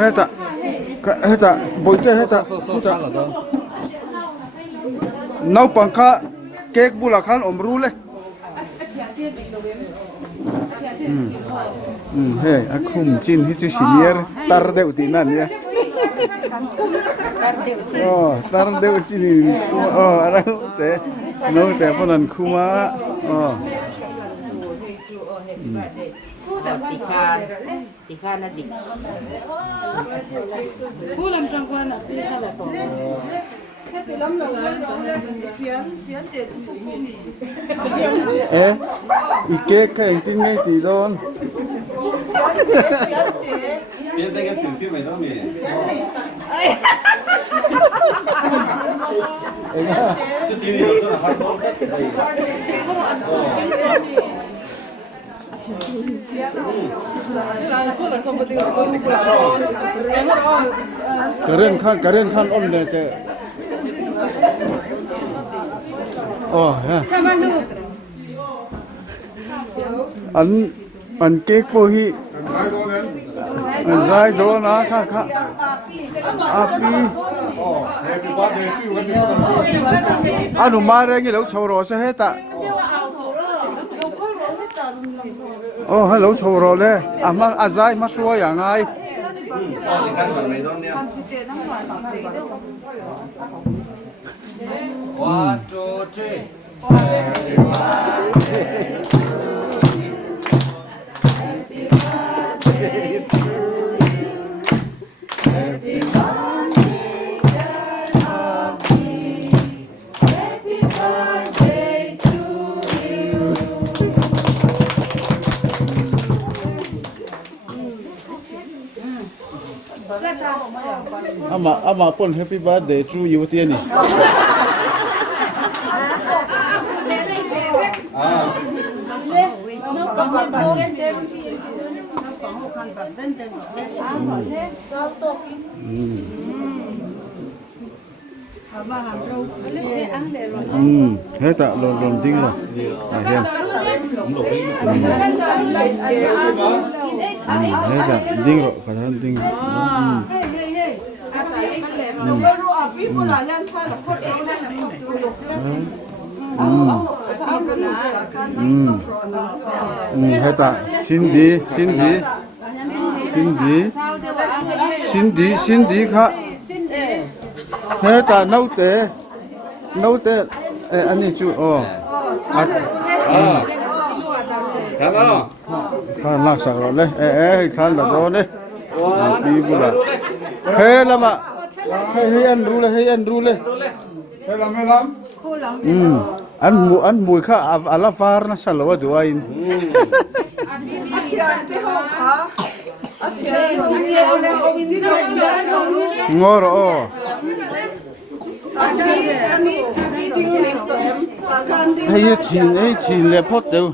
해다 해다 보이때 해다 보다 나우 빵카 케이크 불라칸 엄루레 해 아쿰 진 히츠 시니어 따르데우 디난이야 따르데우 진이 알아요 때 너무 때보는 쿠마 tỷ kha là tỷ cô làm trong quan là tỷ kha là tổ 에 이게 캔팅에 디론 Biết cái từng tiếp mày đó mày. Chứ tí nữa tôi là phát bóng. 가렌 칸 온네 때 야. 안 깨꼬히 안 자이도 나 카카 아삐 아누 마레기 로 초로서 했다 hello 초로래 아마 아자이 마수와 양아이 Thì căn bản mày đó nè. 1, 2, 3. 아마 뻔 해피 버스데이 to you tieni hết tạ lồn tinh rồi hiền hết tạ tinh rồi cả thân tinh hết tạ xin đi khá hết tạ nấu tệ anh ấy chú Kan đó. San lạc sạc rồi đấy san là đó đấy đi bù là hết là mà hay ăn ru lên ăn mùi khá ala phar na salo du ain ngor hay chín le pot đâu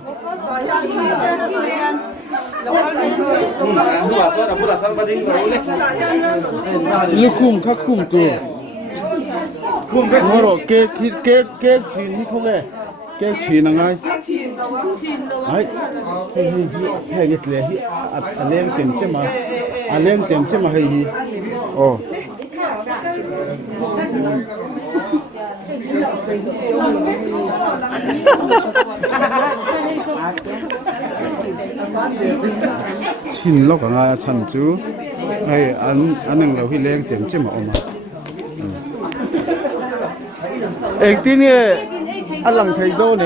lukum khá khum tu ngor ke chín không nghe ke chín là ngay ai hay nhất là alem chém mà hay chín lóc cả chân chú hay ăn mình đâu hi leng chém mà anh tin nghe anh lăng thấy đâu nè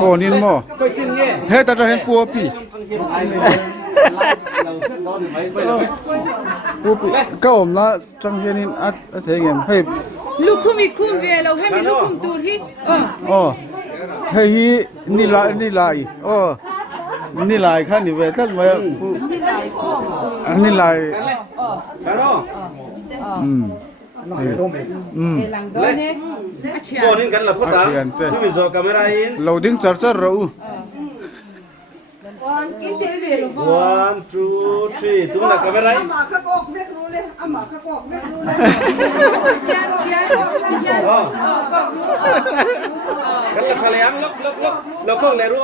phone in mò hết ta ra hết bùa pi cái ôm là trong hiện in thế nghe hay lúc khum về lâu hay mình lúc khum tuột hít hay ni lại khá ni về tất mà ni lại Kan đó. làng đó nè Còn nên gần là phút đó. Chứ bây giờ camera in. loading charger rồi 1, 2, 3. Tung là camera in. Kan là thale ang lok. Lok lek ru.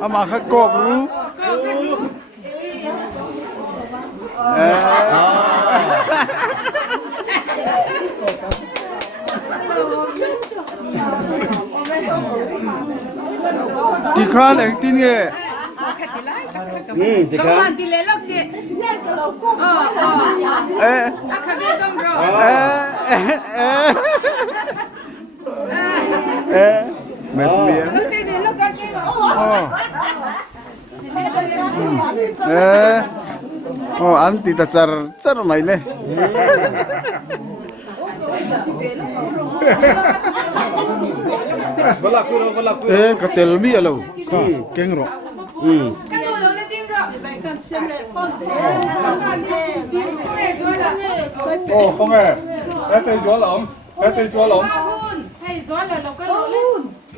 ama khá cọp rồi ที่ข้าเองที่นี่ ติ ก็ กา วันที่เล่นลูกที่อาคาเบียต้องรอ เม็ดเมีย ลูกที่เล่นลูกก็กิน อันที่ตาจารไม่เนี่ย บลาคุโรบลาคุ ก็เตลมีอะไรเก่งหรอ กันดูเราเล่นจริงหรอ 哦，红哎，来对左龙，来对左龙。 ให้สอนแล้วเราก็รู้เล่น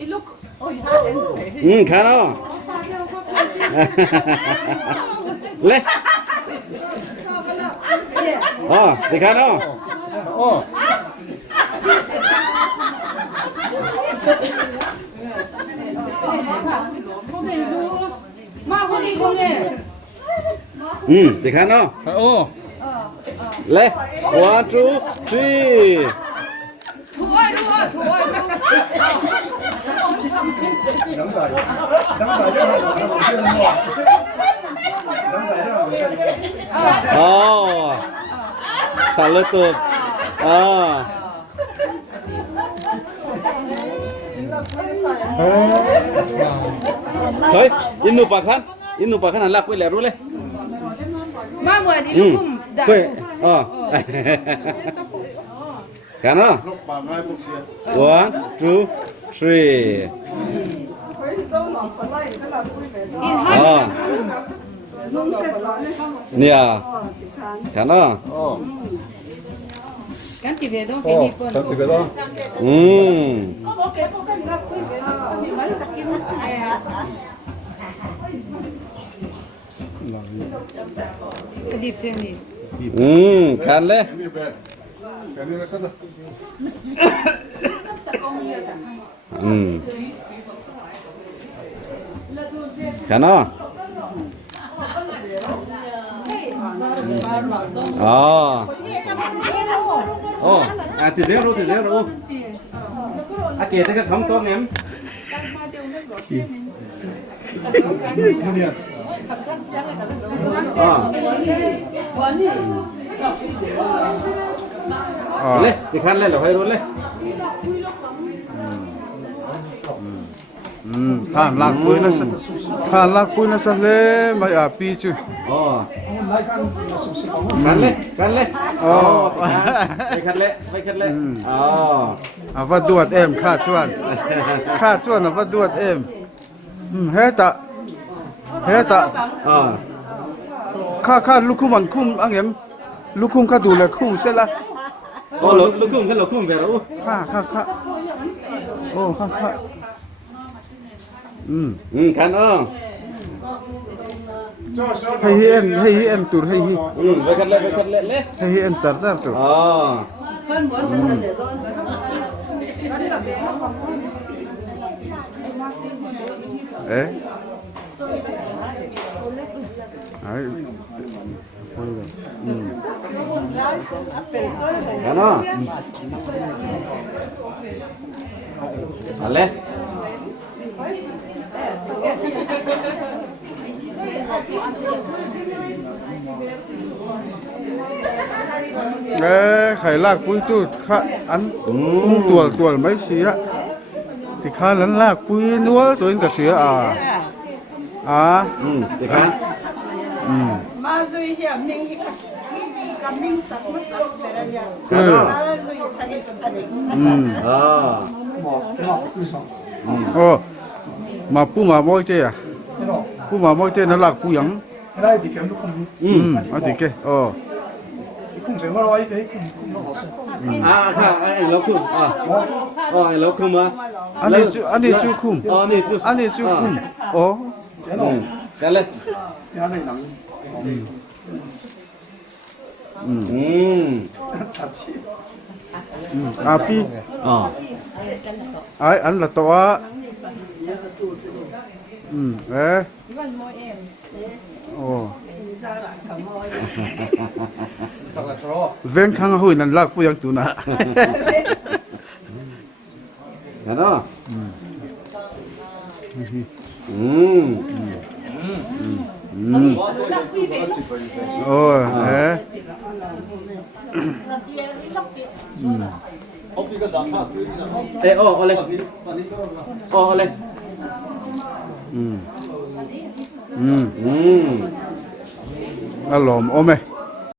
อีลูก ข้าเนาะเล่ติกาเนาะ 哦， มาคนอีกคนเลย ติกาเนาะ โอ้ เล่ one two three ถูกรู้ถูกรู้ 能仔，能仔真係能先喎，能仔真係能先。 อ๋อตาเลือดตัวเฮ้ยอินนูปากขันหันหลักไปแล้วรู้เลย มาเมื่อที่ลูกคุ้มด่า เฮ้ย สุภาพ อ๋อกันเนาะ ลูกปากง่ายพวกเสีย one two three อ๋อเนี่ยกันเนาะ กันที่เวดงเป็นอีกคน 等這個咯， ดิบเจนี่ กันเลย 呢邊，呢邊得啦。กันเนาะอ๋อโอ้ติดเสียรู้อาเกตก็คำตัวเงี้ย เลยติคันเลยเหรอให้รู้เลย ท่านลากปุ้ยนะสิเลยไม่ปีจู อ๋อกันเลยอ๋อไปคันเลยอ๋อ ว่าดวดเอ็มข้าชวนว่าดวดเอ็มเฮ้ตาอ๋อ ข้าลูกคุ้มมันคุ้มอังเอ็มลูกคุ้มข้าดูแลคุ้มเสร็จละ โอ้ลูกคุ้มกันลูกคุ้มแบบรู้ ข้าโอ้ข้ากันอ๋อ ให้เอ็นตัวให้ ไปคันเลยเลย ให้เอ็นจัดตัว อ๋อ เอ๊ะไอ้ กันอ๋ออะไร ไข่ลากปุ้ยจุดข้าอันตัวไม่เสียที่ข้านั้นลากปุ้ยนัวตัวนี้ก็เสียติคัน มาซุยเหี่ยมิงฮิกัมิงสักมัสักเสร็จแล้วมาซุยทะเลตัวเด็ก อ๋อ โอ้มาปูมาบ่อยเจ้าปูมาบ่อยเจ้านั่นลากปุ้ยยัง 那一點都空啲，เอาดิแก空成乜咯？呢啲空都好食。ค่ะไอ้เราคุ้มไอ้เราคุ้มอ่ะ อันนี้จูคุ้ม นี่จุ อันนี้จูคุ้มโอ้ กันเลย 有你能ทัดชี พี่ อ๋อ ไอ้อันละตัวโอ้ เว้นข้างหุ่นนั่นลักผู้ยังตุนะ เห็นเนาะโอ้ยเอ้โอ้เอาเลยโอ้เอาเลย อารมณ์โอ้ไหม